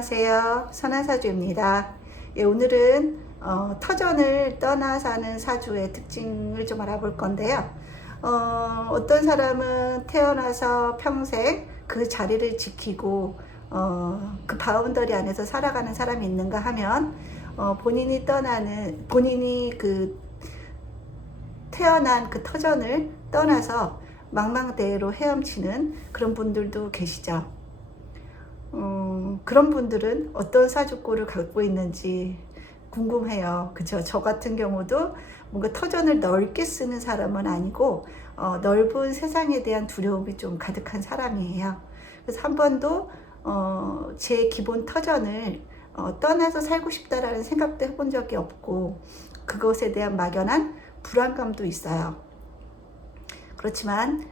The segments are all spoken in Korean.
안녕하세요. 선한사주입니다. 예, 오늘은 터전을 떠나 사는 사주의 특징을 좀 알아볼 건데요. 어떤 사람은 태어나서 평생 그 자리를 지키고 그 바운더리 안에서 살아가는 사람이 있는가 하면 본인이 태어난 그 터전을 떠나서 망망대해로 헤엄치는 그런 분들도 계시죠. 그런 분들은 어떤 사주꼴을 갖고 있는지 궁금해요. 그쵸? 저 같은 경우도 뭔가 터전을 넓게 쓰는 사람은 아니고 넓은 세상에 대한 두려움이 좀 가득한 사람이에요. 그래서 한 번도 제 기본 터전을 떠나서 살고 싶다라는 생각도 해본 적이 없고 그것에 대한 막연한 불안감도 있어요. 그렇지만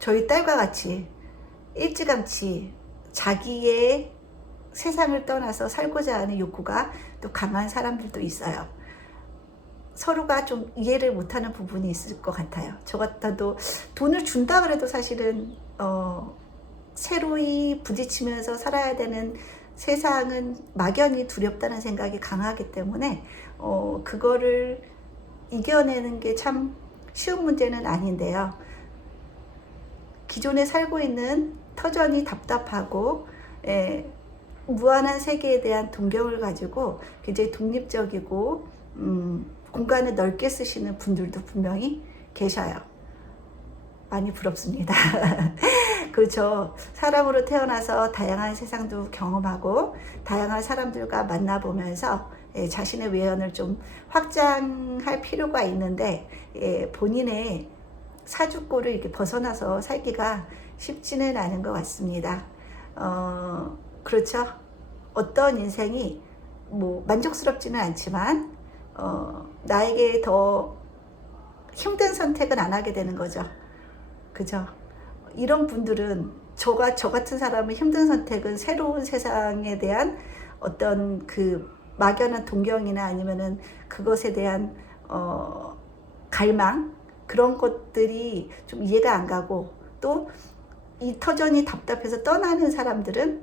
저희 딸과 같이 일찌감치 자기의 세상을 떠나서 살고자 하는 욕구가 또 강한 사람들도 있어요. 서로가 좀 이해를 못하는 부분이 있을 것 같아요. 저 같아도 돈을 준다 그래도 사실은 새로이 부딪히면서 살아야 되는 세상은 막연히 두렵다는 생각이 강하기 때문에 그거를 이겨내는 게 참 쉬운 문제는 아닌데요. 기존에 살고 있는 터전이 답답하고 무한한 세계에 대한 동경을 가지고 굉장히 독립적이고 공간을 넓게 쓰시는 분들도 분명히 계셔요. 많이 부럽습니다. 그렇죠. 사람으로 태어나서 다양한 세상도 경험하고 다양한 사람들과 만나보면서 자신의 외연을 좀 확장할 필요가 있는데 본인의 사주꼴을 이렇게 벗어나서 살기가 쉽지는 않은 것 같습니다. 그렇죠. 어떤 인생이 뭐 만족스럽지는 않지만 나에게 더 힘든 선택은 안 하게 되는 거죠. 그죠? 이런 분들은 저 같은 사람은 힘든 선택은 새로운 세상에 대한 어떤 그 막연한 동경이나 아니면은 그것에 대한 갈망 그런 것들이 좀 이해가 안 가고 또 이 터전이 답답해서 떠나는 사람들은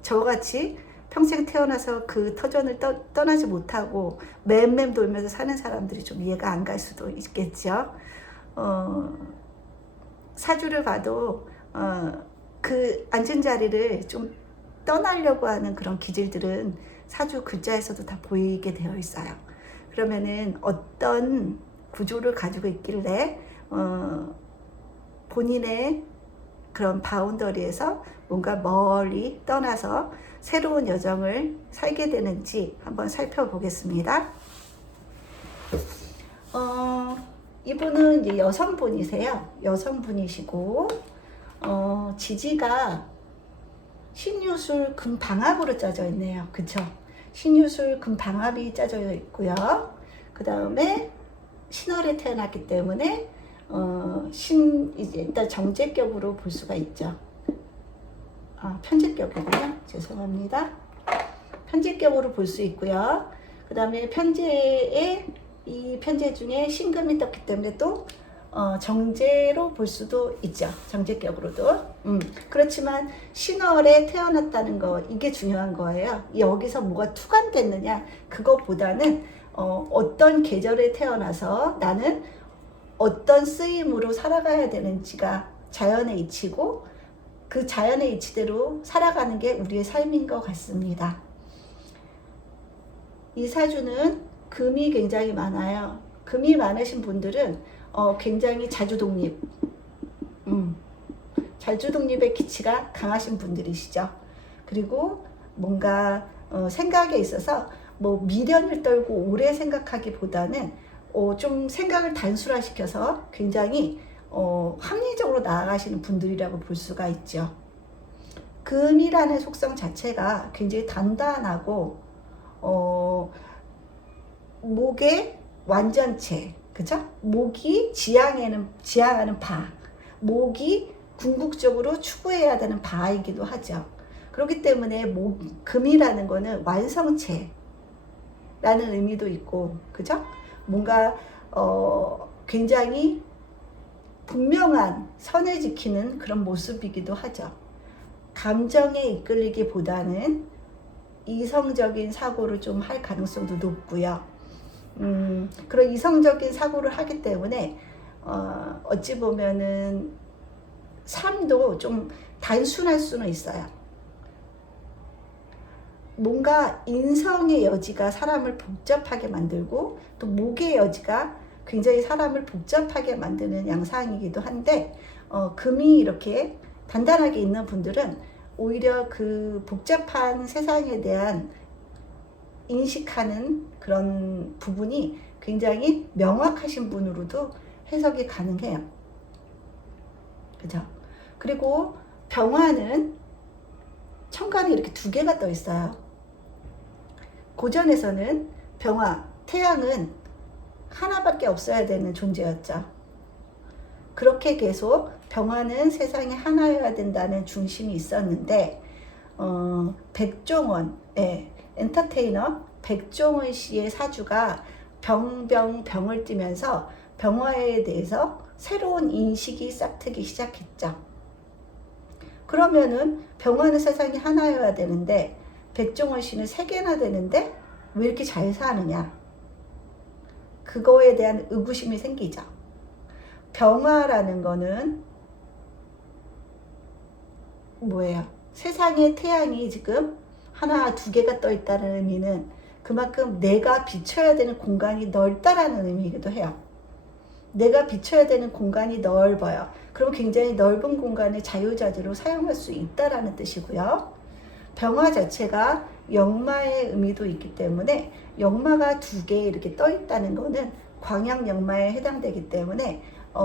저같이 평생 태어나서 그 터전을 떠나지 못하고 맴맴 돌면서 사는 사람들이 좀 이해가 안 갈 수도 있겠죠. 사주를 봐도 그 앉은 자리를 좀 떠나려고 하는 그런 기질들은 사주 글자에서도 다 보이게 되어 있어요. 그러면은 어떤 구조를 가지고 있길래 본인의 그런 바운더리에서 뭔가 멀리 떠나서 새로운 여정을 살게 되는지 한번 살펴보겠습니다. 이분은 이제 여성분이세요. 여성분이시고 지지가 신유술 금방합으로 짜져 있네요. 그쵸? 신유술 금방합이 짜져 있고요. 그 다음에 신월에 태어났기 때문에 이제 일단 정제격으로 볼 수가 있죠. 편제격이군요. 죄송합니다. 편제격으로 볼 수 있고요. 그 다음에 이 편제 중에 신금이 떴기 때문에 또 정제로 볼 수도 있죠. 정제격으로도. 그렇지만 신월에 태어났다는 거 이게 중요한 거예요. 여기서 뭐가 투관됐느냐 그거보다는 어떤 계절에 태어나서 나는 어떤 쓰임으로 살아가야 되는지가 자연의 이치고 그 자연의 이치대로 살아가는 게 우리의 삶인 것 같습니다. 이 사주는 금이 굉장히 많아요. 금이 많으신 분들은 굉장히 자주독립, 자주독립의 기치가 강하신 분들이시죠. 그리고 뭔가 생각에 있어서 뭐 미련을 떨고 오래 생각하기보다는 좀 생각을 단순화시켜서 굉장히 합리적으로 나아가시는 분들이라고 볼 수가 있죠. 금이라는 속성 자체가 굉장히 단단하고 목의 완전체, 그죠? 목이 지향하는 바, 목이 궁극적으로 추구해야 되는 바이기도 하죠. 그렇기 때문에 금이라는 거는 완성체라는 의미도 있고, 그죠? 뭔가 굉장히 분명한 선을 지키는 그런 모습이기도 하죠. 감정에 이끌리기보다는 이성적인 사고를 좀 할 가능성도 높고요. 그런 이성적인 사고를 하기 때문에 어찌 보면은 삶도 좀 단순할 수는 있어요. 뭔가 인성의 여지가 사람을 복잡하게 만들고 또 목의 여지가 굉장히 사람을 복잡하게 만드는 양상이기도 한데 금이 이렇게 단단하게 있는 분들은 오히려 그 복잡한 세상에 대한 인식하는 그런 부분이 굉장히 명확하신 분으로도 해석이 가능해요. 그죠? 그리고 병화는 천간에 이렇게 두 개가 떠 있어요. 고전에서는 병화, 태양은 하나밖에 없어야 되는 존재였죠. 그렇게 계속 병화는 세상에 하나여야 된다는 중심이 있었는데 백종원, 엔터테이너 백종원 씨의 사주가 병을 띠면서 병화에 대해서 새로운 인식이 싹트기 시작했죠. 그러면은 병화는 세상이 하나여야 되는데 백종원 씨는 세 개나 되는데 왜 이렇게 잘 사느냐, 그거에 대한 의구심이 생기죠. 병화라는 거는 뭐예요? 세상에 태양이 지금 하나, 두 개가 떠 있다는 의미는 그만큼 내가 비춰야 되는 공간이 넓다라는 의미이기도 해요. 내가 비춰야 되는 공간이 넓어요. 그럼 굉장히 넓은 공간을 자유자재로 사용할 수 있다라는 뜻이고요. 병화 자체가 역마의 의미도 있기 때문에 역마가 두 개 이렇게 떠 있다는 거는 광양 역마에 해당되기 때문에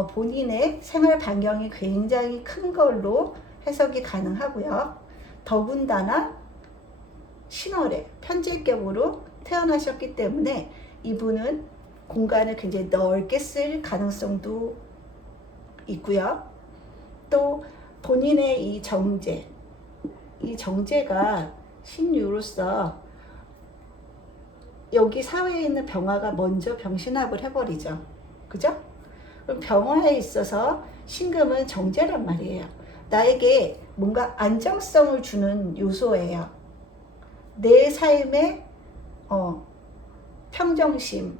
본인의 생활 반경이 굉장히 큰 걸로 해석이 가능하고요. 더군다나 신월에 편제격으로 태어나셨기 때문에 이분은 공간을 굉장히 넓게 쓸 가능성도 있고요. 또 본인의 이 정제가 신유로서 여기 사회에 있는 병화가 먼저 병신합을 해버리죠. 그죠? 그럼 병화에 있어서 신금은 정제란 말이에요. 나에게 뭔가 안정성을 주는 요소예요. 내 삶의 평정심,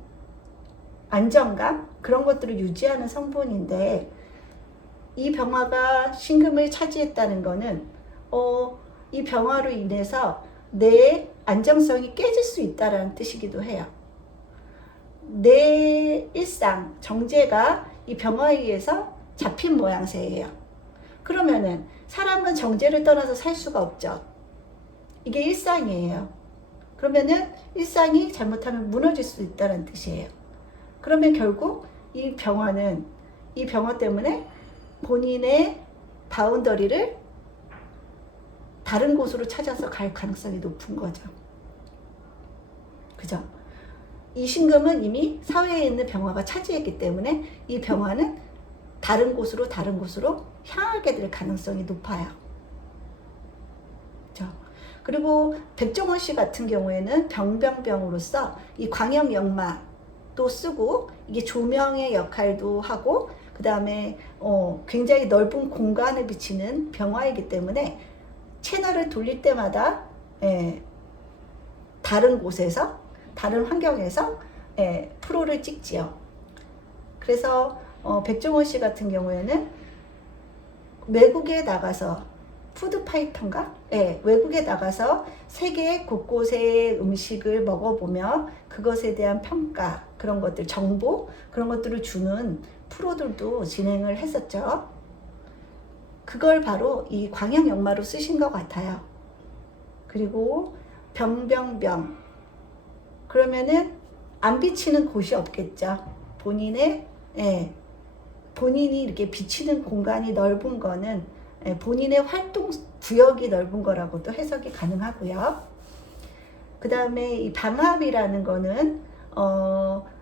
안정감, 그런 것들을 유지하는 성분인데 이 병화가 신금을 차지했다는 거는 이 병화로 인해서 내 안정성이 깨질 수 있다는 뜻이기도 해요. 내 일상, 정제가 이 병화에 의해서 잡힌 모양새예요. 그러면은 사람은 정제를 떠나서 살 수가 없죠. 이게 일상이에요. 그러면은 일상이 잘못하면 무너질 수 있다는 뜻이에요. 그러면 결국 이 병화 때문에 본인의 바운더리를 다른 곳으로 찾아서 갈 가능성이 높은 거죠. 그죠? 이 신금은 이미 사회에 있는 병화가 차지했기 때문에 이 병화는 다른 곳으로 향하게 될 가능성이 높아요. 그죠? 그리고 백종원 씨 같은 경우에는 병으로서 이 광역역마도 쓰고 이게 조명의 역할도 하고 그 다음에 굉장히 넓은 공간을 비치는 병화이기 때문에 채널을 돌릴 때마다 다른 곳에서 다른 환경에서 프로를 찍지요. 그래서 백종원 씨 같은 경우에는 외국에 나가서 푸드파이터인가? 외국에 나가서 세계 곳곳의 음식을 먹어보며 그것에 대한 평가, 그런 것들, 정보, 그런 것들을 주는 프로들도 진행을 했었죠. 그걸 바로 이 광역역마로 쓰신 것 같아요. 그리고 병. 그러면은 안 비치는 곳이 없겠죠. 본인이 이렇게 비치는 공간이 넓은 거는 본인의 활동 구역이 넓은 거라고도 해석이 가능하고요. 그 다음에 이 방합이라는 거는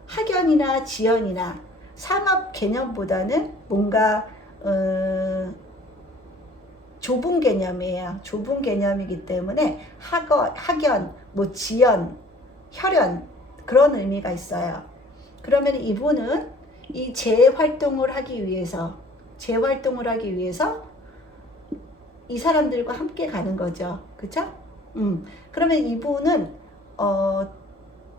학연이나 지연이나 상업 개념보다는 뭔가 좁은 개념이에요. 좁은 개념이기 때문에 학연, 지연, 혈연, 그런 의미가 있어요. 그러면 이분은 이 재활동을 하기 위해서 이 사람들과 함께 가는 거죠. 그쵸? 그러면 이분은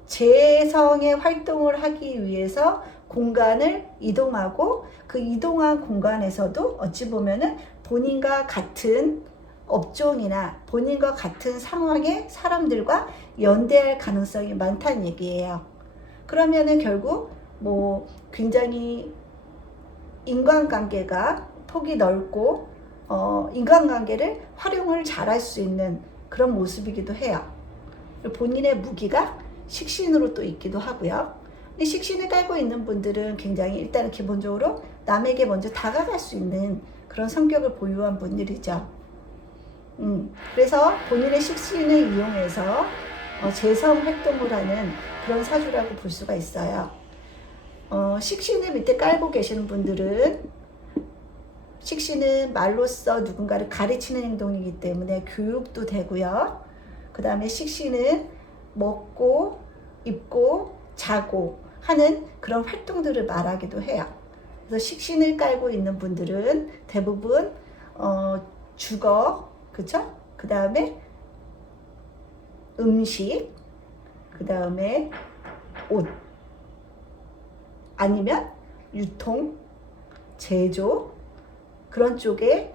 재성의 활동을 하기 위해서 공간을 이동하고 그 이동한 공간에서도 어찌 보면은 본인과 같은 업종이나 본인과 같은 상황의 사람들과 연대할 가능성이 많다는 얘기예요. 그러면은 결국 뭐 굉장히 인간관계가 폭이 넓고 인간관계를 활용을 잘할 수 있는 그런 모습이기도 해요. 본인의 무기가 식신으로 또 있기도 하고요. 이 식신을 깔고 있는 분들은 굉장히 일단은 기본적으로 남에게 먼저 다가갈 수 있는 그런 성격을 보유한 분들이죠. 그래서 본인의 식신을 이용해서 재성 활동을 하는 그런 사주라고 볼 수가 있어요. 식신을 밑에 깔고 계시는 분들은 식신은 말로써 누군가를 가르치는 행동이기 때문에 교육도 되고요. 그 다음에 식신은 먹고 입고 자고 하는 그런 활동들을 말하기도 해요. 그래서 식신을 깔고 있는 분들은 대부분 주거, 그쵸? 그 다음에 음식, 그 다음에 옷, 아니면 유통, 제조, 그런 쪽에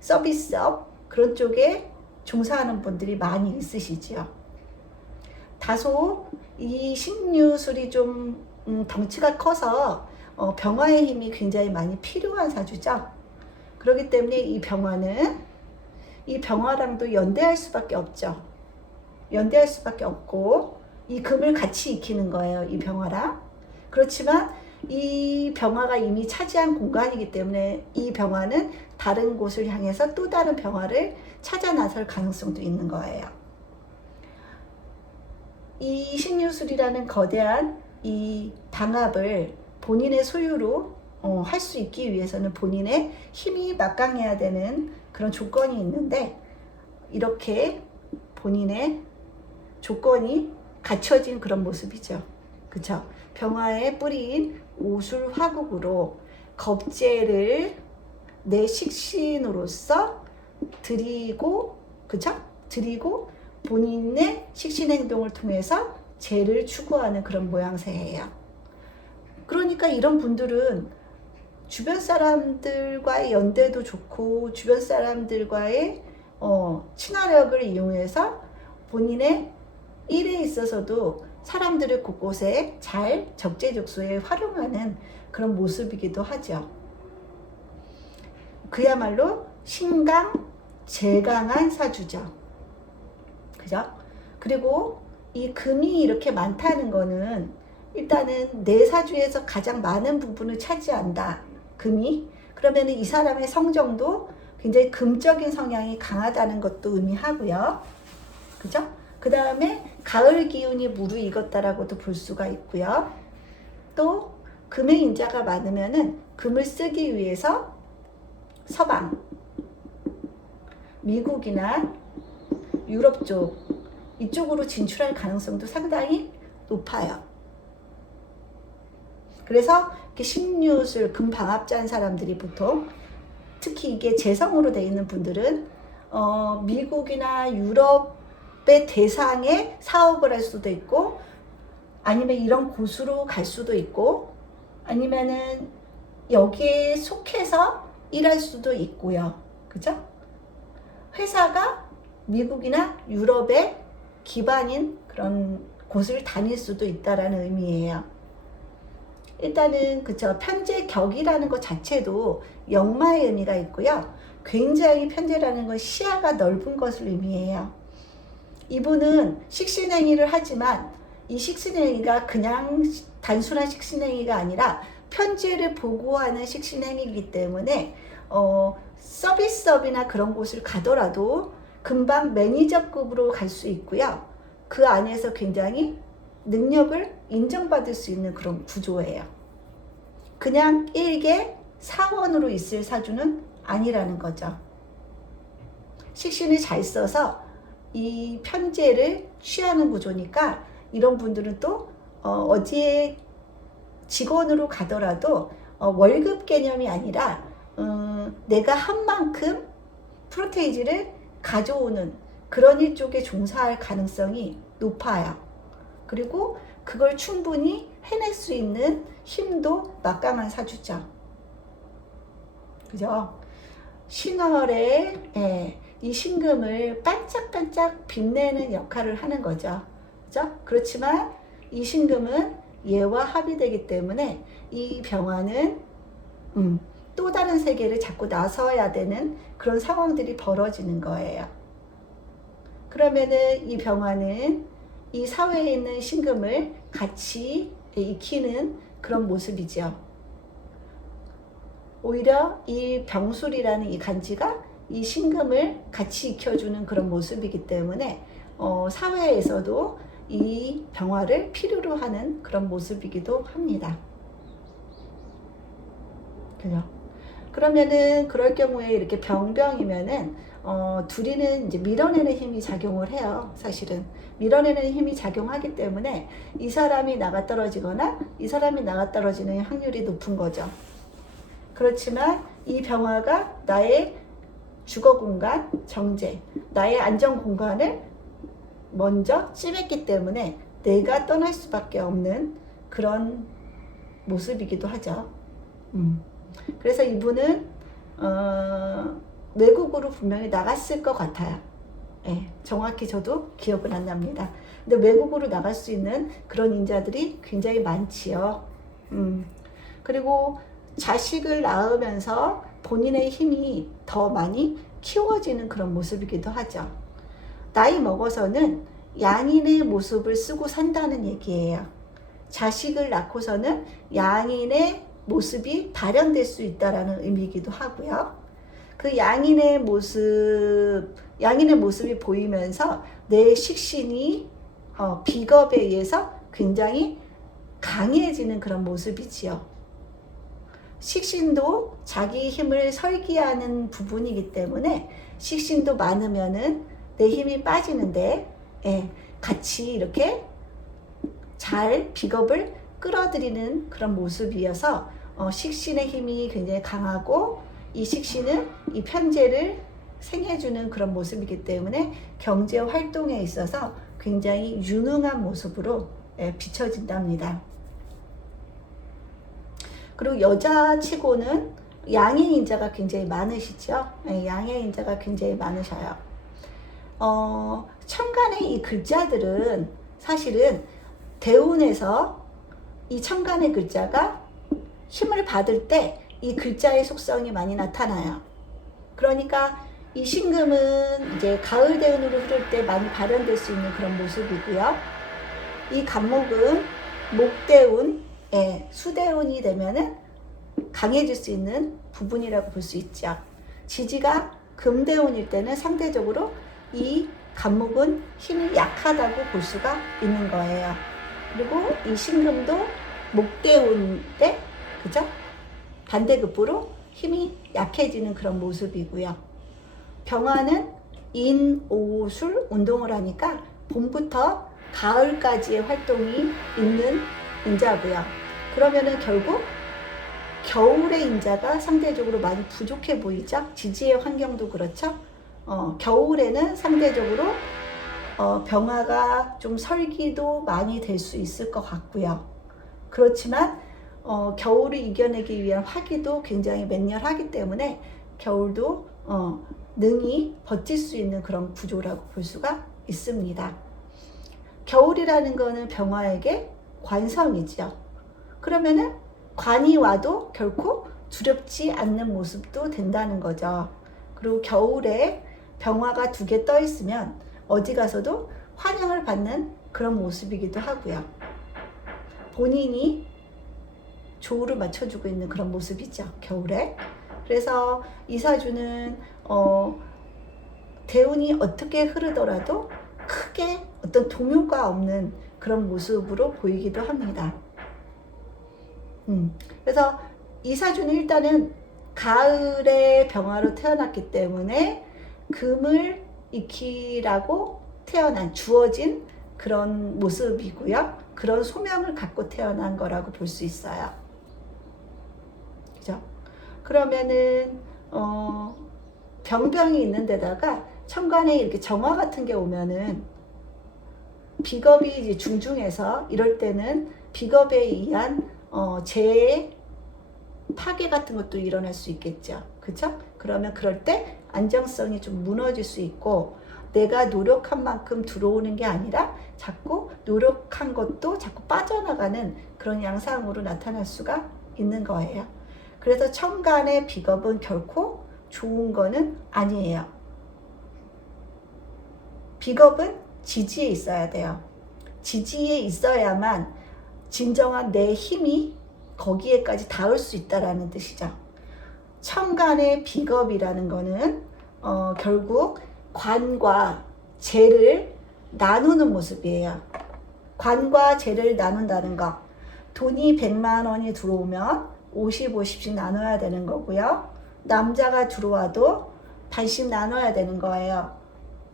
서비스업, 그런 쪽에 종사하는 분들이 많이 있으시지요. 다소 이 신유술이 좀 덩치가 커서 병화의 힘이 굉장히 많이 필요한 사주죠. 그렇기 때문에 이 병화랑도 연대할 수밖에 없죠. 연대할 수밖에 없고 이 금을 같이 익히는 거예요. 이 병화랑. 그렇지만 이 병화가 이미 차지한 공간이기 때문에 이 병화는 다른 곳을 향해서 또 다른 병화를 찾아 나설 가능성도 있는 거예요. 이 신유술이라는 거대한 이 방압을 본인의 소유로 할 수 있기 위해서는 본인의 힘이 막강해야 되는 그런 조건이 있는데 이렇게 본인의 조건이 갖춰진 그런 모습이죠. 그쵸? 병화에 뿌린 오술 화국으로 겁재를 내 식신으로서 드리고, 그쵸? 드리고 본인의 식신 행동을 통해서 재를 추구하는 그런 모양새예요. 그러니까 이런 분들은 주변 사람들과의 연대도 좋고 주변 사람들과의 친화력을 이용해서 본인의 일에 있어서도 사람들을 곳곳에 잘 적재적소에 활용하는 그런 모습이기도 하죠. 그야말로 신강제강한 사주죠. 그죠? 그리고 이 금이 이렇게 많다는 거는 일단은 내 사주에서 가장 많은 부분을 차지한다. 금이. 그러면 이 사람의 성정도 굉장히 금적인 성향이 강하다는 것도 의미하고요. 그죠? 그 다음에 가을 기운이 무르익었다라고도 볼 수가 있고요. 또 금의 인자가 많으면은 금을 쓰기 위해서 서방, 미국이나 유럽 쪽 이쪽으로 진출할 가능성도 상당히 높아요. 그래서 이렇게 신유술 금방압자인 사람들이 보통 특히 이게 재성으로 되어 있는 분들은 미국이나 유럽의 대상에 사업을 할 수도 있고 아니면 이런 곳으로 갈 수도 있고 아니면은 여기에 속해서 일할 수도 있고요. 그죠? 회사가 미국이나 유럽의 기반인 그런 곳을 다닐 수도 있다라는 의미예요. 일단은 그쵸, 편재격이라는 것 자체도 역마의 의미가 있고요. 굉장히 편재라는 건 시야가 넓은 것을 의미해요. 이분은 식신행위를 하지만 이 식신행위가 그냥 단순한 식신행위가 아니라 편재를 보고하는 식신행위이기 때문에 서비스업이나 그런 곳을 가더라도 금방 매니저급으로 갈 수 있고요. 그 안에서 굉장히 능력을 인정받을 수 있는 그런 구조예요. 그냥 일개 사원으로 있을 사주는 아니라는 거죠. 식신을 잘 써서 이 편재를 취하는 구조니까 이런 분들은 또 어디에 직원으로 가더라도 월급 개념이 아니라 내가 한 만큼 프로테이지를 가져오는 그런 일 쪽에 종사할 가능성이 높아요. 그리고 그걸 충분히 해낼 수 있는 힘도 막강한 사주죠. 그죠? 신월에 이 신금을 반짝반짝 빛내는 역할을 하는 거죠. 그죠? 그렇지만 이 신금은 얘와 합의되기 때문에 이 병화는 또 다른 세계를 자꾸 나서야 되는 그런 상황들이 벌어지는 거예요. 그러면은 이 병화는 이 사회에 있는 신금을 같이 익히는 그런 모습이죠. 오히려 이 병술이라는 이 간지가 이 신금을 같이 익혀주는 그런 모습이기 때문에 사회에서도 이 병화를 필요로 하는 그런 모습이기도 합니다. 그죠? 그러면은 그럴 경우에 이렇게 병병이면은 둘이는 이제 밀어내는 힘이 작용을 해요. 사실은 밀어내는 힘이 작용하기 때문에 이 사람이 나가 떨어지거나 이 사람이 나가 떨어지는 확률이 높은 거죠. 그렇지만 이 병화가 나의 주거 공간, 정제, 나의 안전 공간을 먼저 찜했기 때문에 내가 떠날 수밖에 없는 그런 모습이기도 하죠. 그래서 이분은 외국으로 분명히 나갔을 것 같아요. 예, 정확히 저도 기억은 안 납니다. 근데 외국으로 나갈 수 있는 그런 인자들이 굉장히 많지요. 그리고 자식을 낳으면서 본인의 힘이 더 많이 키워지는 그런 모습이기도 하죠. 나이 먹어서는 양인의 모습을 쓰고 산다는 얘기예요. 자식을 낳고서는 양인의 모습이 발현될 수 있다라는 의미이기도 하고요. 그 양인의 모습이 보이면서 내 식신이 비겁에 의해서 굉장히 강해지는 그런 모습이지요. 식신도 자기 힘을 설기하는 부분이기 때문에 식신도 많으면은 내 힘이 빠지는데 같이 이렇게 잘 비겁을 끌어들이는 그런 모습이어서 식신의 힘이 굉장히 강하고 이 식신은 이 편재를 생해주는 그런 모습이기 때문에 경제 활동에 있어서 굉장히 유능한 모습으로 비춰진답니다. 그리고 여자치고는 양의 인자가 굉장히 많으시죠. 양의 인자가 굉장히 많으셔요. 천간의 이 글자들은 사실은 대운에서 이 천간의 글자가 힘을 받을 때 이 글자의 속성이 많이 나타나요. 그러니까 이 신금은 이제 가을 대운으로 흐를 때 많이 발현될 수 있는 그런 모습이고요. 이 간목은 목대운, 수대운이 되면은 강해질 수 있는 부분이라고 볼 수 있죠. 지지가 금대운일 때는 상대적으로 이 간목은 힘이 약하다고 볼 수가 있는 거예요. 그리고 이 신금도 목대운 때, 그죠? 반대급부로 힘이 약해지는 그런 모습이고요. 병화는 인오술 운동을 하니까 봄부터 가을까지의 활동이 있는 인자고요. 그러면은 결국 겨울의 인자가 상대적으로 많이 부족해 보이죠. 지지의 환경도 그렇죠. 겨울에는 상대적으로 병화가 좀 설기도 많이 될 수 있을 것 같고요. 그렇지만 겨울을 이겨내기 위한 화기도 굉장히 맹렬하기 때문에 겨울도 능히 버틸 수 있는 그런 구조라고 볼 수가 있습니다. 겨울이라는 거는 병화에게 관성이죠. 그러면은 관이 와도 결코 두렵지 않는 모습도 된다는 거죠. 그리고 겨울에 병화가 2개 떠 있으면 어디 가서도 환영을 받는 그런 모습이기도 하고요. 본인이 조우를 맞춰주고 있는 그런 모습이죠, 겨울에. 그래서 이 사주는 대운이 어떻게 흐르더라도 크게 어떤 동요가 없는 그런 모습으로 보이기도 합니다. 그래서 이 사주는 일단은 가을에 병화로 태어났기 때문에 금을 익히라고 주어진 그런 모습이고요. 그런 소명을 갖고 태어난 거라고 볼 수 있어요. 그죠? 그러면은 병병이 있는 데다가 천간에 이렇게 정화 같은 게 오면은 비겁이 이제 중중해서 이럴 때는 비겁에 의한 재해 파괴 같은 것도 일어날 수 있겠죠. 그쵸? 그러면 그럴 때 안정성이 좀 무너질 수 있고, 내가 노력한 만큼 들어오는 게 아니라 자꾸 노력한 것도 자꾸 빠져나가는 그런 양상으로 나타날 수가 있는 거예요. 그래서 천간의 비겁은 결코 좋은 거는 아니에요. 비겁은 지지에 있어야 돼요. 지지에 있어야만 진정한 내 힘이 거기에까지 닿을 수 있다라는 뜻이죠. 천간의 비겁이라는 거는 결국 관과 재를 나누는 모습이에요. 관과 재를 나눈다는 거. 돈이 100만 원이 들어오면 50, 50씩 나눠야 되는 거고요. 남자가 들어와도 반씩 나눠야 되는 거예요.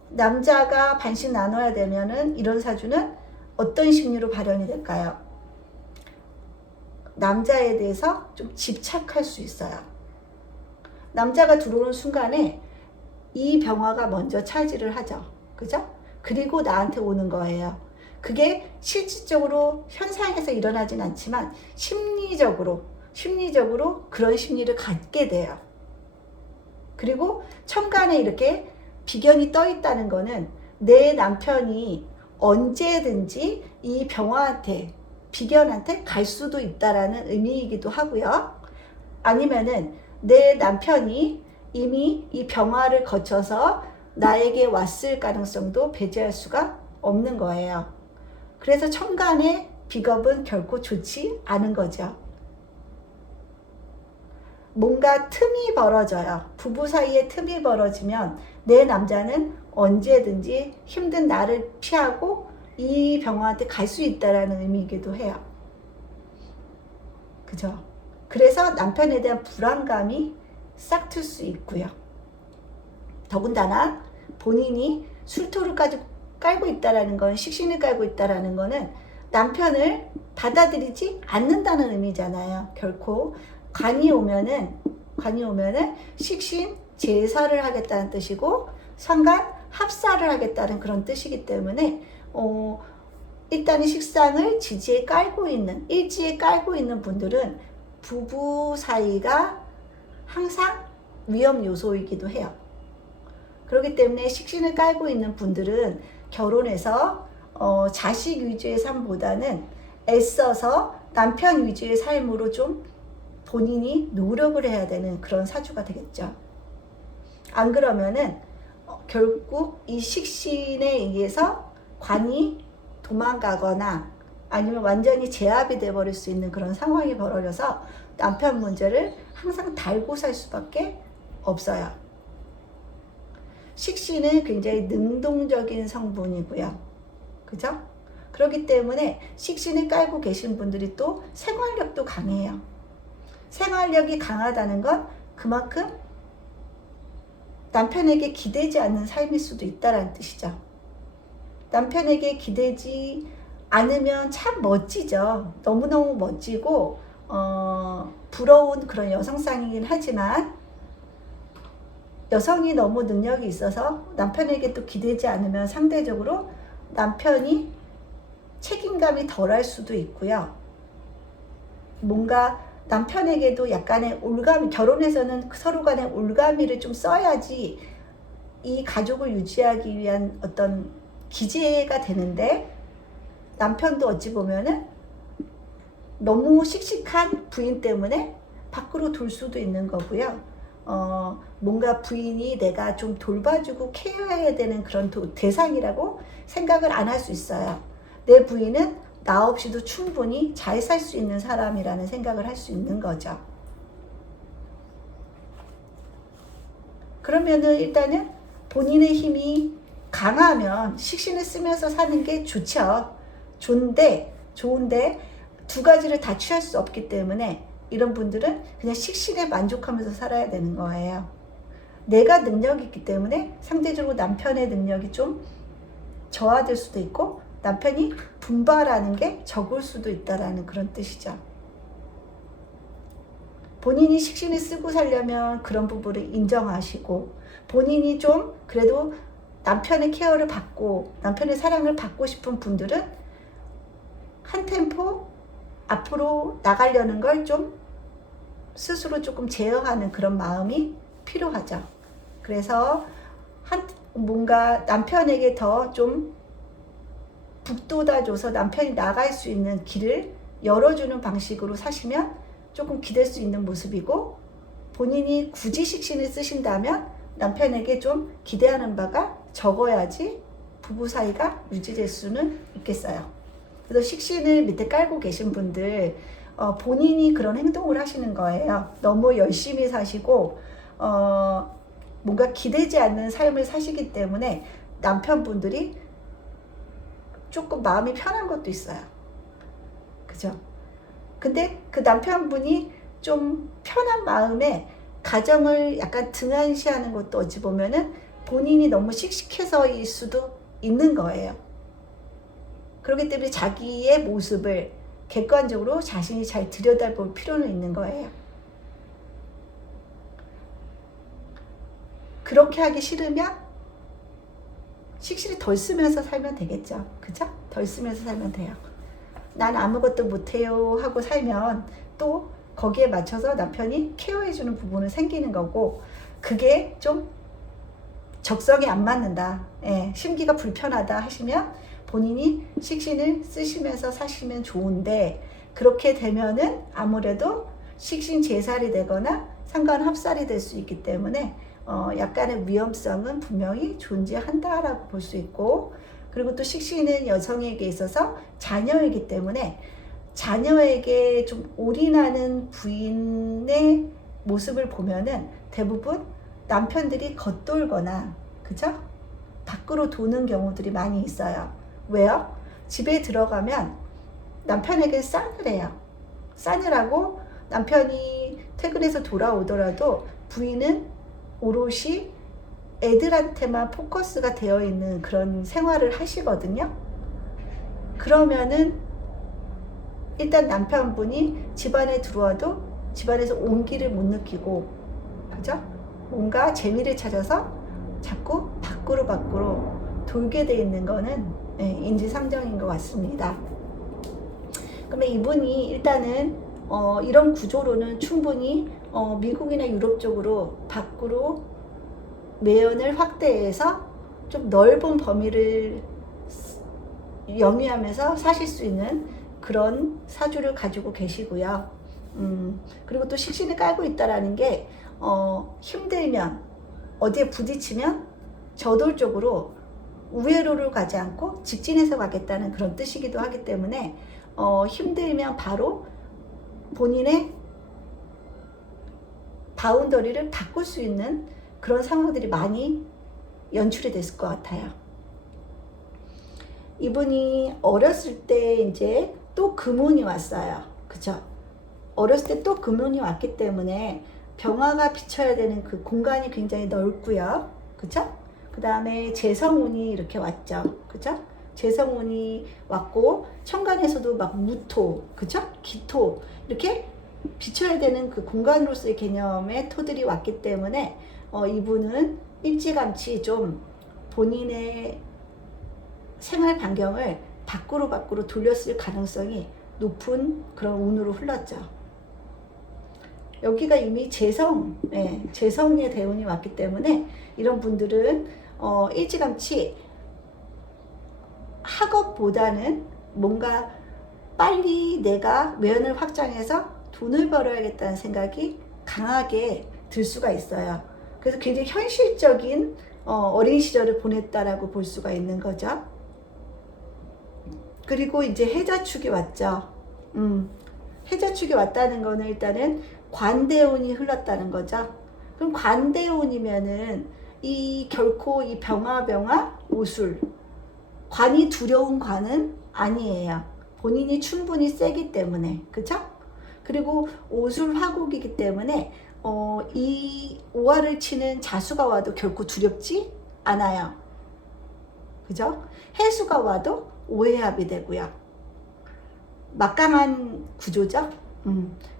남자가 반씩 나눠야 되면은 이런 사주는 어떤 심리로 발현이 될까요? 남자에 대해서 좀 집착할 수 있어요. 남자가 들어오는 순간에 이 병화가 먼저 차지를 하죠. 그죠? 그리고 나한테 오는 거예요. 그게 실질적으로 현상에서 일어나진 않지만 심리적으로 그런 심리를 갖게 돼요. 그리고 천간에 이렇게 비견이 떠 있다는 거는 내 남편이 언제든지 이 병화한테, 비견한테 갈 수도 있다라는 의미이기도 하고요. 아니면은 내 남편이 이미 이 병화를 거쳐서 나에게 왔을 가능성도 배제할 수가 없는 거예요. 그래서 천간의 비겁은 결코 좋지 않은 거죠. 뭔가 틈이 벌어져요. 부부 사이에 틈이 벌어지면 내 남자는 언제든지 힘든 나를 피하고 이 병화한테 갈 수 있다라는 의미이기도 해요. 그죠? 그래서 남편에 대한 불안감이 싹틀 수 있고요. 더군다나 본인이 술토를 깔고 있다라는 건, 식신을 깔고 있다라는 거는 남편을 받아들이지 않는다는 의미잖아요. 결코 관이 오면은 식신 제사를 하겠다는 뜻이고 상간 합사를 하겠다는 그런 뜻이기 때문에 일단은 식상을 지지에 깔고 있는, 일지에 깔고 있는 분들은 부부 사이가 항상 위험 요소이기도 해요. 그렇기 때문에 식신을 깔고 있는 분들은 결혼해서 자식 위주의 삶보다는 애써서 남편 위주의 삶으로 좀 본인이 노력을 해야 되는 그런 사주가 되겠죠. 안 그러면은 결국 이 식신에 의해서 관이 도망가거나 아니면 완전히 제압이 돼버릴 수 있는 그런 상황이 벌어져서 남편 문제를 항상 달고 살 수밖에 없어요. 식신은 굉장히 능동적인 성분이고요. 그죠? 그렇기 때문에 식신을 깔고 계신 분들이 또 생활력도 강해요. 생활력이 강하다는 건 그만큼 남편에게 기대지 않는 삶일 수도 있다는 뜻이죠. 남편에게 기대지 않으면 참 멋지죠. 너무너무 멋지고 부러운 그런 여성상이긴 하지만 여성이 너무 능력이 있어서 남편에게 또 기대지 않으면 상대적으로 남편이 책임감이 덜할 수도 있고요. 뭔가 남편에게도 약간의 올가미, 결혼에서는 서로 간의 올가미를 좀 써야지 이 가족을 유지하기 위한 어떤 기제가 되는데, 남편도 어찌 보면은 너무 씩씩한 부인 때문에 밖으로 돌 수도 있는 거고요. 뭔가 부인이 내가 좀 돌봐주고 케어해야 되는 그런 대상이라고 생각을 안 할 수 있어요. 내 부인은 나 없이도 충분히 잘 살 수 있는 사람이라는 생각을 할 수 있는 거죠. 그러면은 일단은 본인의 힘이 강하면 식신을 쓰면서 사는 게 좋죠. 좋은데 두 가지를 다 취할 수 없기 때문에 이런 분들은 그냥 식신에 만족하면서 살아야 되는 거예요. 내가 능력이 있기 때문에 상대적으로 남편의 능력이 좀 저하될 수도 있고 남편이 분발하는 게 적을 수도 있다라는 그런 뜻이죠. 본인이 식신을 쓰고 살려면 그런 부분을 인정하시고, 본인이 좀 그래도 남편의 케어를 받고 남편의 사랑을 받고 싶은 분들은 한 템포 앞으로 나가려는 걸 좀 스스로 조금 제어하는 그런 마음이 필요하죠. 그래서 뭔가 남편에게 더 좀 북돋아줘서 남편이 나갈 수 있는 길을 열어주는 방식으로 사시면 조금 기댈 수 있는 모습이고, 본인이 굳이 식신을 쓰신다면 남편에게 좀 기대하는 바가 적어야지 부부 사이가 유지될 수는 있겠어요. 그래서 식신을 밑에 깔고 계신 분들, 본인이 그런 행동을 하시는 거예요. 너무 열심히 사시고 뭔가 기대지 않는 삶을 사시기 때문에 남편분들이 조금 마음이 편한 것도 있어요. 그죠? 근데 그 남편분이 좀 편한 마음에 가정을 약간 등한시하는 것도 어찌 보면은 본인이 너무 씩씩해서일 수도 있는 거예요. 그렇기 때문에 자기의 모습을 객관적으로 자신이 잘 들여다볼 필요는 있는 거예요. 그렇게 하기 싫으면 식신이 덜 쓰면서 살면 되겠죠. 그죠? 덜 쓰면서 살면 돼요. 난 아무것도 못해요 하고 살면 또 거기에 맞춰서 남편이 케어해주는 부분은 생기는 거고, 그게 좀 적성에 안 맞는다, 심기가 불편하다 하시면 본인이 식신을 쓰시면서 사시면 좋은데, 그렇게 되면은 아무래도 식신 제살이 되거나 상관합살이 될 수 있기 때문에 약간의 위험성은 분명히 존재한다라고 볼 수 있고, 그리고 또 식신은 여성에게 있어서 자녀이기 때문에 자녀에게 좀 올인하는 부인의 모습을 보면은 대부분 남편들이 겉돌거나, 그죠? 밖으로 도는 경우들이 많이 있어요. 왜요? 집에 들어가면 남편에게 싸늘해요. 싸늘하고 남편이 퇴근해서 돌아오더라도 부인은 오롯이 애들한테만 포커스가 되어 있는 그런 생활을 하시거든요. 그러면은 일단 남편분이 집안에 들어와도 집안에서 온기를 못 느끼고, 그죠? 뭔가 재미를 찾아서 자꾸 밖으로 돌게 돼 있는 거는 인지상정인 것 같습니다. 그러면 이분이 일단은 이런 구조로는 충분히 미국이나 유럽 쪽으로 밖으로 매연을 확대해서 좀 넓은 범위를 영위하면서 사실 수 있는 그런 사주를 가지고 계시고요. 그리고 또 식신을 깔고 있다라는 게 힘들면, 어디에 부딪히면 저돌적으로 우회로를 가지 않고 직진해서 가겠다는 그런 뜻이기도 하기 때문에 힘들면 바로 본인의 바운더리를 바꿀 수 있는 그런 상황들이 많이 연출이 됐을 것 같아요. 이분이 어렸을 때 이제 또 금운이 왔어요. 그죠? 어렸을 때 또 금운이 왔기 때문에 병화가 비춰야 되는 그 공간이 굉장히 넓고요. 그죠? 그 다음에 재성운이 이렇게 왔죠. 그죠? 재성운이 왔고, 천간에서도 막 무토, 그죠? 기토, 이렇게 비춰야 되는 그 공간으로서의 개념의 토들이 왔기 때문에 이분은 일찌감치 좀 본인의 생활 반경을 밖으로 돌렸을 가능성이 높은 그런 운으로 흘렀죠. 여기가 이미 재성의 대운이 왔기 때문에 이런 분들은 일찌감치 학업보다는 뭔가 빨리 내가 외연을 확장해서 돈을 벌어야겠다는 생각이 강하게 들 수가 있어요. 그래서 굉장히 현실적인 어린 시절을 보냈다라고 볼 수가 있는 거죠. 그리고 이제 해자축이 왔죠. 해자축이 왔다는 거는 일단은 관대운이 흘렀다는 거죠. 그럼 관대운이면은 결코 이 병화 오술, 관이 두려운 관은 아니에요. 본인이 충분히 세기 때문에, 그죠? 그리고 오술 화국이기 때문에 이 오화를 치는 자수가 와도 결코 두렵지 않아요. 그죠? 해수가 와도 오해합이 되고요. 막강한 구조죠.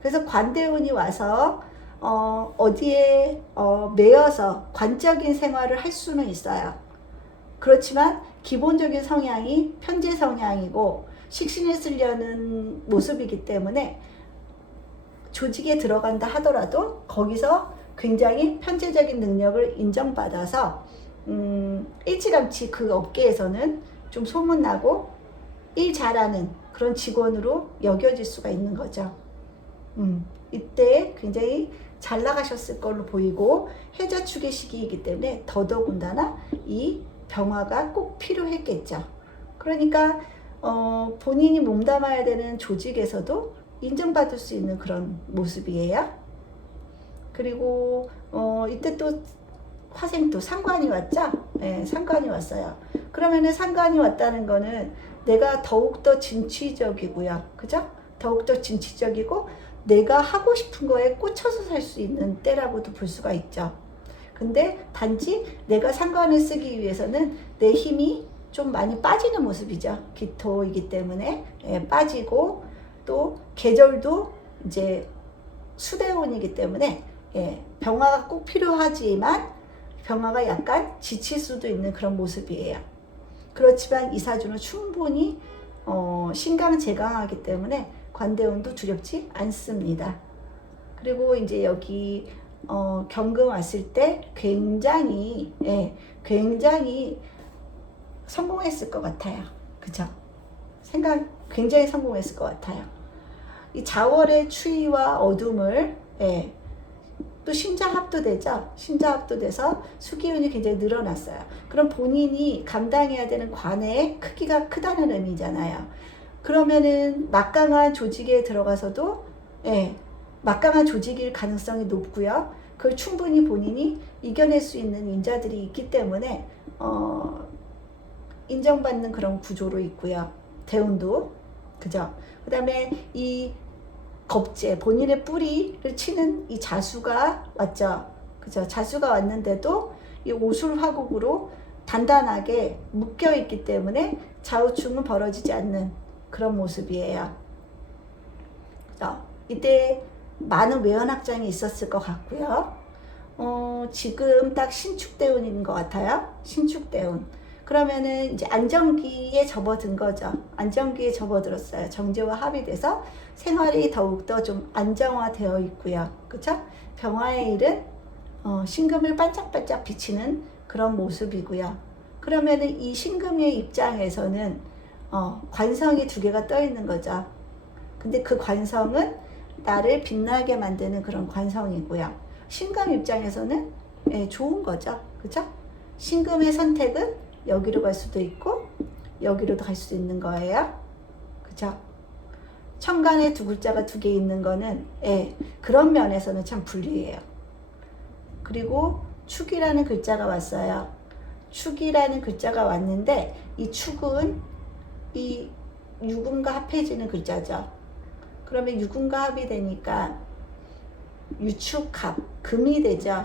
그래서 관대운이 와서 어디에 매여서 관적인 생활을 할 수는 있어요. 그렇지만 기본적인 성향이 편재 성향이고 식신을 쓰려는 모습이기 때문에 조직에 들어간다 하더라도 거기서 굉장히 편재적인 능력을 인정받아서 일찌감치 그 업계에서는 좀 소문나고 일 잘하는 그런 직원으로 여겨질 수가 있는 거죠. 이때 굉장히 잘 나가셨을 걸로 보이고 해자축의 시기이기 때문에 더더군다나 이 병화가 꼭 필요했겠죠. 그러니까 본인이 몸담아야 되는 조직에서도 인정받을 수 있는 그런 모습이에요. 그리고 이때 또 화생토 상관이 왔죠. 네, 상관이 왔어요. 그러면은 상관이 왔다는 거는 내가 더욱더 진취적이고요. 그죠? 더욱더 진취적이고 내가 하고 싶은 거에 꽂혀서 살 수 있는 때라고도 볼 수가 있죠. 근데 단지 내가 상관을 쓰기 위해서는 내 힘이 좀 많이 빠지는 모습이죠. 기토이기 때문에 빠지고 또 계절도 이제 수대운이기 때문에 병화가 꼭 필요하지만 병화가 약간 지칠 수도 있는 그런 모습이에요. 그렇지만 이 사주는 충분히 신강제강하기 때문에 관대운도 두렵지 않습니다. 그리고 이제 여기 경금 왔을 때 굉장히 성공했을 것 같아요. 그죠? 굉장히 성공했을 것 같아요. 이 자월의 추위와 어둠을 또 신자합도 되죠. 신자합도 돼서 수기운이 굉장히 늘어났어요. 그럼 본인이 감당해야 되는 관의 크기가 크다는 의미잖아요. 그러면은 막강한 조직에 들어가서도 막강한 조직일 가능성이 높고요. 그걸 충분히 본인이 이겨낼 수 있는 인자들이 있기 때문에 인정받는 그런 구조로 있고요. 대운도 그죠. 그 다음에 이 겁재, 본인의 뿌리를 치는 이 자수가 왔죠. 그죠. 자수가 왔는데도 이 오술화국으로 단단하게 묶여 있기 때문에 좌우충은 벌어지지 않는 그런 모습이에요. 그죠. 이때 많은 외연확장이 있었을 것 같고요. 지금 딱 신축대운인 것 같아요. 신축대운. 그러면은 이제 안정기에 접어든 거죠. 안정기에 접어들었어요. 정제와 합이 돼서 생활이 더욱더 좀 안정화되어 있고요. 그쵸? 병화의 일은 신금을 반짝반짝 비치는 그런 모습이고요. 그러면은 이 신금의 입장에서는 관성이 두 개가 떠 있는 거죠. 근데 그 관성은 나를 빛나게 만드는 그런 관성이고요. 신금 입장에서는 좋은 거죠. 그쵸? 신금의 선택은 여기로 갈 수도 있고 여기로도 갈 수도 있는 거예요. 그죠? 천간에 두 글자가 두 개 있는 거는 그런 면에서는 참 불리해요. 그리고 축이라는 글자가 왔어요. 축이라는 글자가 왔는데 이 축은 이 유금과 합해지는 글자죠. 그러면 유금과 합이 되니까 유축합, 금이 되죠.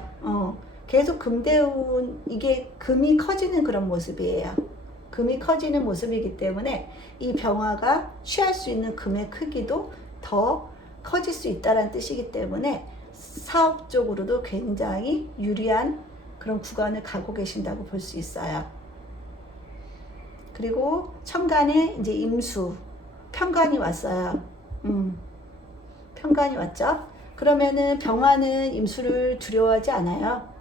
계속 금대운, 이게 금이 커지는 그런 모습이에요. 금이 커지는 모습이기 때문에 이 병화가 취할 수 있는 금의 크기도 더 커질 수 있다는 뜻이기 때문에 사업적으로도 굉장히 유리한 그런 구간을 가고 계신다고 볼 수 있어요. 그리고 천간에 이제 임수, 편관이 왔어요. 편관이 왔죠? 그러면은 병화는 임수를 두려워하지 않아요.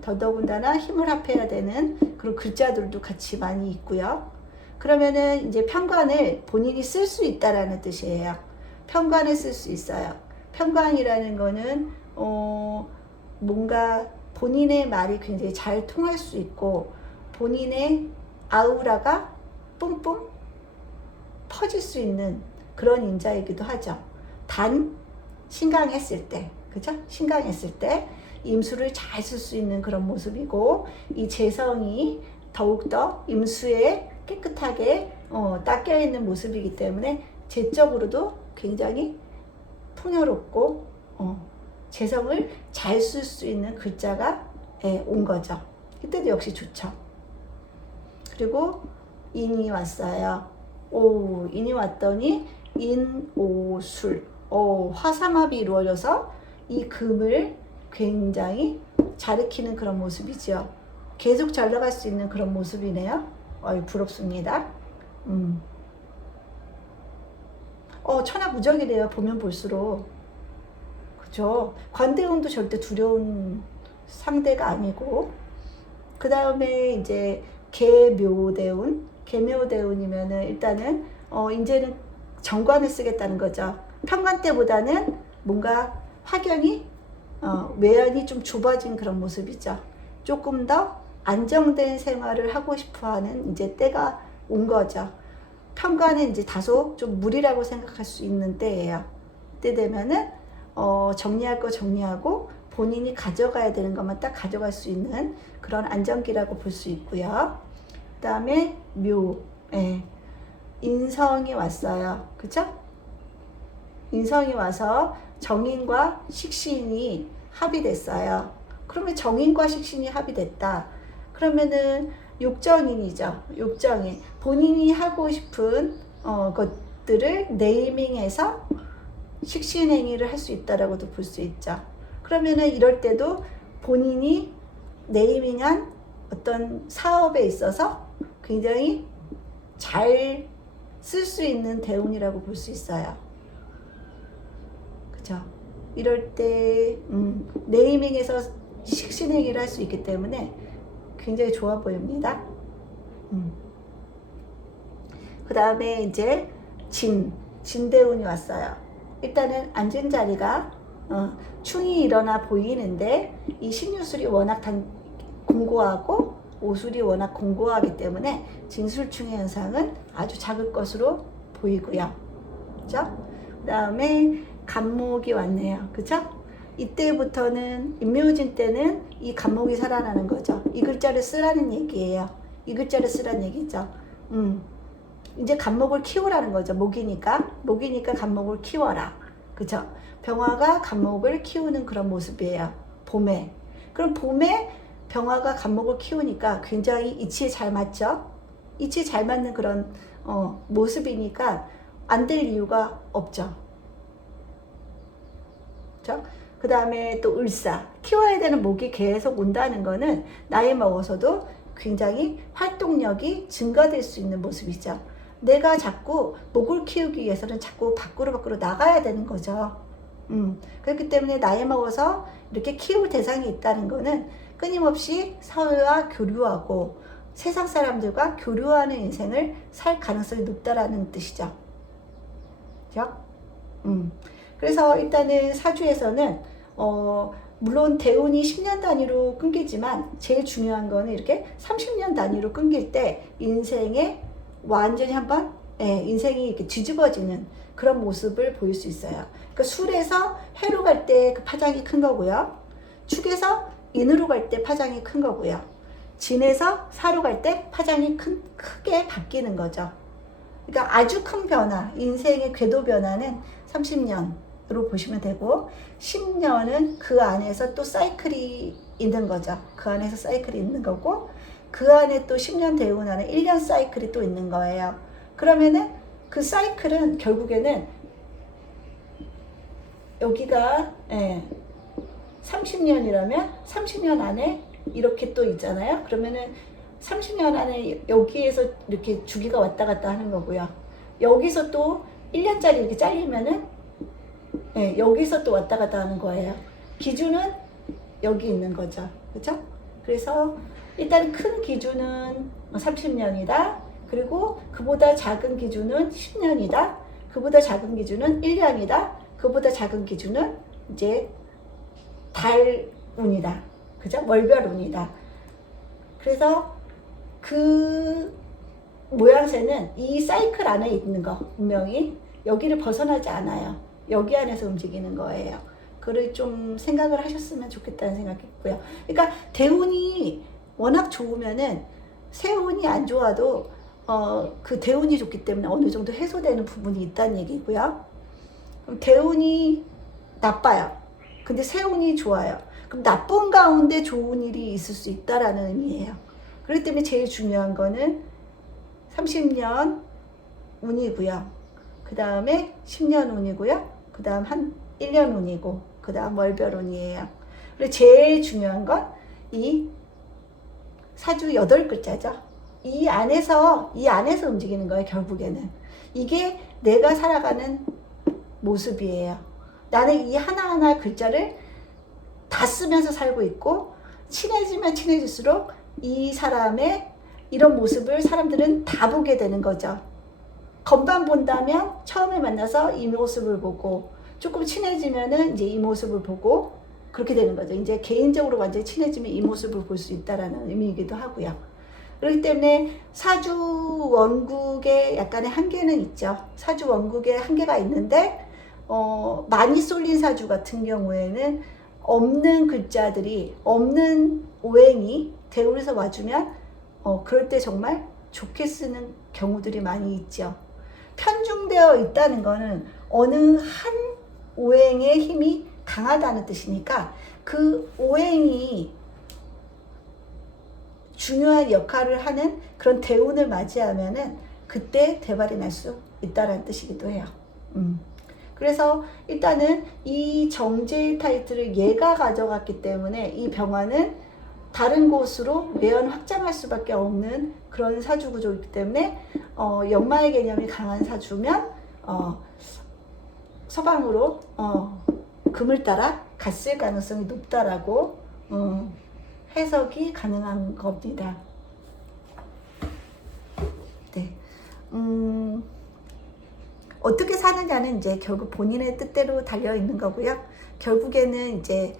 더더군다나 힘을 합해야 되는 그런 글자들도 같이 많이 있고요. 그러면은 이제 편관을 본인이 쓸 수 있다라는 뜻이에요. 편관을 쓸 수 있어요. 편관이라는 거는 뭔가 본인의 말이 굉장히 잘 통할 수 있고 본인의 아우라가 뿜뿜 퍼질 수 있는 그런 인자이기도 하죠. 단 신강했을 때, 그죠? 신강했을 때 임수를 잘 쓸 수 있는 그런 모습이고 이 재성이 더욱더 임수에 깨끗하게 닦여 있는 모습이기 때문에 재적으로도 굉장히 풍요롭고 재성을 잘 쓸 수 있는 글자가 온 거죠. 이때도 역시 좋죠. 그리고 인이 왔어요. 인이 왔더니 인오술. 화삼합이 이루어져서 이 금을 굉장히 잘 익히는 그런 모습이죠. 계속 잘 나갈 수 있는 그런 모습이네요. 부럽습니다. 천하무적이래요. 보면 볼수록. 그죠? 관대운도 절대 두려운 상대가 아니고, 그 다음에 이제 계묘대운. 계묘대운이면은 일단은 이제는 정관을 쓰겠다는 거죠. 편관 때보다는 뭔가 확연히 외연이 좀 좁아진 그런 모습이죠. 조금 더 안정된 생활을 하고 싶어하는 이제 때가 온 거죠. 편관은 이제 다소 좀 무리라고 생각할 수 있는 때예요. 이때 되면은 정리할 거 정리하고 본인이 가져가야 되는 것만 딱 가져갈 수 있는 그런 안정기라고 볼 수 있고요. 그 다음에 묘, 인성이 왔어요. 그쵸? 인성이 와서 정인과 식신이 합이 됐어요. 그러면 정인과 식신이 합이 됐다. 그러면은 욕정인이죠. 욕정인. 본인이 하고 싶은 것들을 네이밍해서 식신행위를 할 수 있다라고도 볼 수 있죠. 그러면은 이럴 때도 본인이 네이밍한 어떤 사업에 있어서 굉장히 잘 쓸 수 있는 대운이라고 볼 수 있어요. 그죠? 이럴 때 네이밍에서 식신행위를 할 수 있기 때문에 굉장히 좋아 보입니다. 그 다음에 이제 진대운이 왔어요. 일단은 앉은 자리가 충이 일어나 보이는데 이 신유술이 워낙 공고하고 오술이 워낙 공고하기 때문에 진술충의 현상은 아주 작을 것으로 보이고요. 그죠? 그 다음에 간목이 왔네요. 그죠? 이때부터는 임묘진 때는 이 간목이 살아나는 거죠. 이 글자를 쓰라는 얘기예요. 이 글자를 쓰라는 얘기죠. 이제 간목을 키우라는 거죠. 목이니까 간목을 키워라. 그죠? 병화가 간목을 키우는 그런 모습이에요. 봄에. 그럼 봄에 병화가 간목을 키우니까 굉장히 이치에 잘 맞죠? 이치에 잘 맞는 그런 모습이니까 안 될 이유가 없죠. 그죠? 그 다음에 또 을사. 키워야 되는 목이 계속 온다는 거는 나이 먹어서도 굉장히 활동력이 증가될 수 있는 모습이죠. 내가 자꾸 목을 키우기 위해서는 자꾸 밖으로 나가야 되는 거죠. 그렇기 때문에 나이 먹어서 이렇게 키울 대상이 있다는 거는 끊임없이 사회와 교류하고 세상 사람들과 교류하는 인생을 살 가능성이 높다라는 뜻이죠. 그죠? 그래서 일단은 사주에서는 물론 대운이 10년 단위로 끊기지만 제일 중요한 거는 이렇게 30년 단위로 끊길 때 인생에 완전히 한번 인생이 이렇게 뒤집어지는 그런 모습을 보일 수 있어요. 그러니까 술에서 해로 갈 때 그 파장이 큰 거고요. 축에서 인으로 갈 때 파장이 큰 거고요. 진에서 사로 갈 때 파장이 크게 바뀌는 거죠. 그러니까 아주 큰 변화, 인생의 궤도 변화는 30년으로 보시면 되고 10년은 그 안에서 또 사이클이 있는 거죠. 그 안에서 사이클이 있는 거고 그 안에 또 10년 대운 안에 1년 사이클이 또 있는 거예요. 그러면은 그 사이클은 결국에는 여기가 30년이라면 30년 안에 이렇게 또 있잖아요. 그러면은 30년 안에 여기에서 이렇게 주기가 왔다 갔다 하는 거고요. 여기서 또 1년짜리 이렇게 잘리면은 여기서 또 왔다 갔다 하는 거예요. 기준은 여기 있는 거죠. 그렇죠? 그래서 일단 큰 기준은 30년이다. 그리고 그보다 작은 기준은 10년이다. 그보다 작은 기준은 1년이다. 그보다 작은 기준은 이제 달운이다. 그죠? 월별운이다. 그래서 그 모양새는 이 사이클 안에 있는 거 분명히 여기를 벗어나지 않아요. 여기 안에서 움직이는 거예요. 그걸 좀 생각을 하셨으면 좋겠다는 생각이 있고요. 그러니까 대운이 워낙 좋으면은 세운이 안 좋아도 그 대운이 좋기 때문에 어느 정도 해소되는 부분이 있다는 얘기고요. 그럼 대운이 나빠요. 근데 세운이 좋아요. 그럼 나쁜 가운데 좋은 일이 있을 수 있다라는 의미예요. 그렇기 때문에 제일 중요한 거는 30년 운이고요. 그 다음에 10년 운이고요. 그 그 다음 한 1년 운이고, 그 다음 월별 운이에요. 그리고 제일 중요한 건 이 사주 8글자죠. 이 안에서 움직이는 거예요, 결국에는. 이게 내가 살아가는 모습이에요. 나는 이 하나하나 글자를 다 쓰면서 살고 있고, 친해지면 친해질수록 이 사람의 이런 모습을 사람들은 다 보게 되는 거죠. 겉만 본다면 처음에 만나서 이 모습을 보고, 조금 친해지면은 이제 이 모습을 보고, 그렇게 되는 거죠. 이제 개인적으로 완전히 친해지면 이 모습을 볼 수 있다라는 의미이기도 하고요. 그렇기 때문에 사주 원국에 약간의 한계는 있죠. 사주 원국에 한계가 있는데, 많이 쏠린 사주 같은 경우에는 없는 글자들이, 없는 오행이 대운에서 와주면 그럴 때 정말 좋게 쓰는 경우들이 많이 있죠. 편중되어 있다는 거는 어느 한 오행의 힘이 강하다는 뜻이니까, 그 오행이 중요한 역할을 하는 그런 대운을 맞이하면은 그때 대발이 날 수 있다는 뜻이기도 해요. 그래서 일단은 이 정제일 타이틀을 얘가 가져갔기 때문에 이 병화는 다른 곳으로 매연 확장할 수밖에 없는 그런 사주 구조이기 때문에 역마의 개념이 강한 사주면 서방으로 금을 따라 갔을 가능성이 높다라고 해석이 가능한 겁니다. 네. 어떻게 사느냐는 이제 결국 본인의 뜻대로 달려 있는 거고요. 결국에는 이제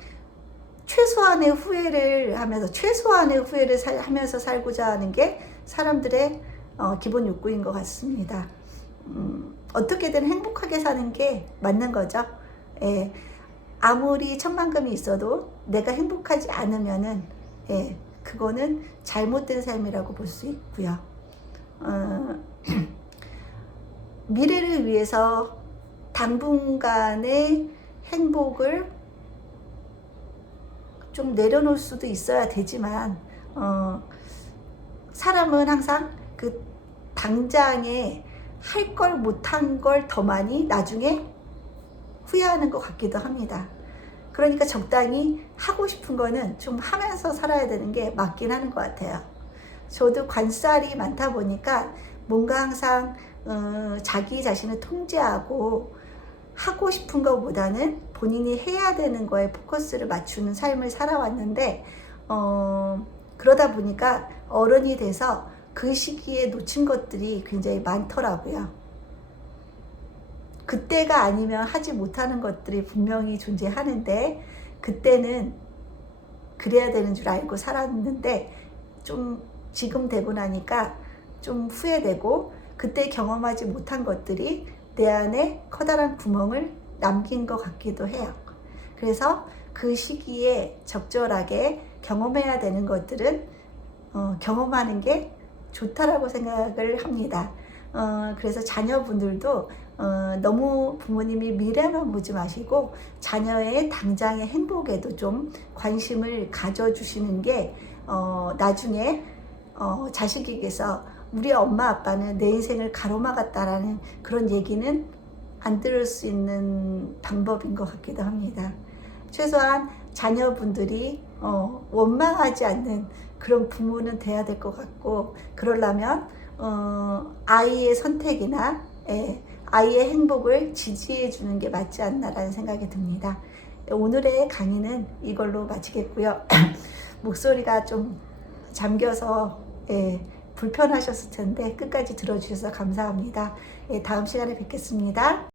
최소한의 후회를 하면서 살고자 하는 게 사람들의 기본 욕구인 것 같습니다. 어떻게든 행복하게 사는 게 맞는 거죠. 예. 아무리 천만금이 있어도 내가 행복하지 않으면은, 예, 그거는 잘못된 삶이라고 볼 수 있고요. 미래를 위해서 당분간의 행복을 좀 내려놓을 수도 있어야 되지만, 사람은 항상 그 당장에 할 걸 못한 걸 더 많이 나중에 후회하는 것 같기도 합니다. 그러니까 적당히 하고 싶은 거는 좀 하면서 살아야 되는 게 맞긴 하는 것 같아요. 저도 관살이 많다 보니까 뭔가 항상 자기 자신을 통제하고 하고 싶은 것보다는 본인이 해야 되는 거에 포커스를 맞추는 삶을 살아왔는데, 그러다 보니까 어른이 돼서 그 시기에 놓친 것들이 굉장히 많더라고요. 그때가 아니면 하지 못하는 것들이 분명히 존재하는데, 그때는 그래야 되는 줄 알고 살았는데 좀 지금 되고 나니까 좀 후회되고, 그때 경험하지 못한 것들이 내 안에 커다란 구멍을 남긴 것 같기도 해요. 그래서 그 시기에 적절하게 경험해야 되는 것들은 경험하는 게 좋다라고 생각을 합니다. 그래서 자녀분들도 너무 부모님이 미래만 보지 마시고 자녀의 당장의 행복에도 좀 관심을 가져주시는 게 나중에 자식에게서 우리 엄마 아빠는 내 인생을 가로막았다라는 그런 얘기는 안 들을 수 있는 방법인 것 같기도 합니다. 최소한 자녀분들이 원망하지 않는 그런 부모는 돼야 될 것 같고, 그러려면 아이의 선택이나 아이의 행복을 지지해 주는 게 맞지 않나라는 생각이 듭니다. 오늘의 강의는 이걸로 마치겠고요. 목소리가 좀 잠겨서 불편하셨을 텐데 끝까지 들어주셔서 감사합니다. 다음 시간에 뵙겠습니다.